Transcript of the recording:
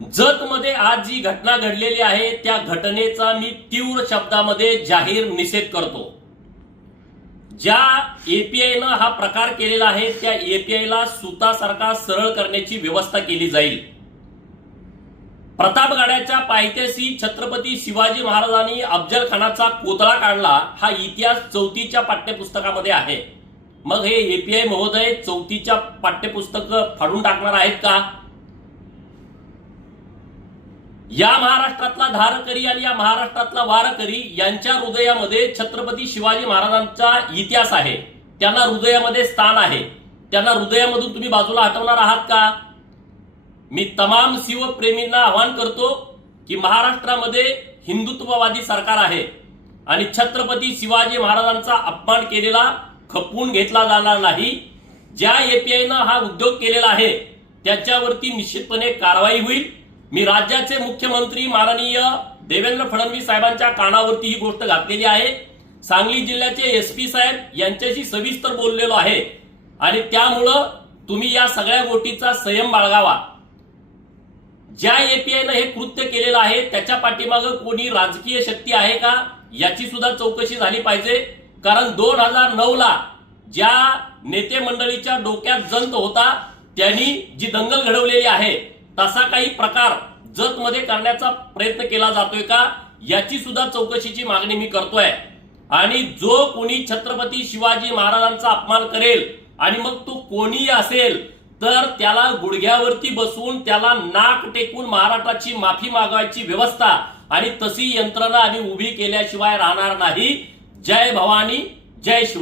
मध्ये आज जी घटना घडलेली आहे त्या घटनेचा मी तीव्र शब्दामध्ये जाहीर निषेध करतो ज्या एपीआयनं हा प्रकार केलेला आहे त्या एपीआयला सुतासारखा सरळ करण्याची व्यवस्था केली जाईल प्रतापगडाच्या पायथ्याशी छत्रपती शिवाजी महाराजांनी अफजल खानाचा कोतळा काढला हा इतिहास चौथीच्या पाठ्यपुस्तकामध्ये आहे मग हे एपीआय महोदय चौथीच्या पाठ्यपुस्तक फाडून टाकणार आहेत का या महाराष्ट्रातला धारकरी आणि या महाराष्ट्रातला वारकरी यांच्या हृदयामध्ये छत्रपती शिवाजी महाराजांचा इतिहास आहे त्यांना हृदयामध्ये स्थान आहे त्यांना हृदयामधून तुम्ही बाजूला हटवणार आहात का मी तमाम शिवप्रेमींना आवाहन करतो की महाराष्ट्रामध्ये हिंदुत्ववादी सरकार आहे आणि छत्रपती शिवाजी महाराजांचा अपमान केलेला खपवून घेतला जाणार नाही ज्या एपीआयनं हा उद्योग केलेला आहे त्याच्यावरती निश्चितपणे कारवाई होईल मी राज्याचे मुख्यमंत्री माननीय देवेंद्र फडणवीस साहेबांच्या कानावरती ही गोष्ट घातलेली आहे सांगली जिल्ह्याचे एस पी साहेब यांच्याशी सविस्तर बोललेलो आहे आणि त्यामुळं तुम्ही या सगळ्या गोष्टीचा संयम बाळगावा ज्या एपीआयनं हे कृत्य केलेलं आहे त्याच्या पाठीमागं कोणी राजकीय शक्ती आहे का याची सुद्धा चौकशी झाली पाहिजे कारण दोन हजार नऊ ला ज्या नेते मंडळीच्या डोक्यात जंत होता त्यांनी जी दंगल घडवलेली आहे तसा काही प्रकार मध्ये करण्याचा प्रयत्न केला जातोय का याची सुद्धा चौकशीची मागणी मी करतोय आणि जो कोणी छत्रपती शिवाजी महाराजांचा अपमान करेल आणि मग तो कोणी असेल तर त्याला गुडघ्यावरती बसवून त्याला नाक टेकून महाराष्ट्राची माफी मागवायची व्यवस्था आणि तशी यंत्रणा आम्ही उभी केल्याशिवाय राहणार नाही जय भवानी जय शिवाय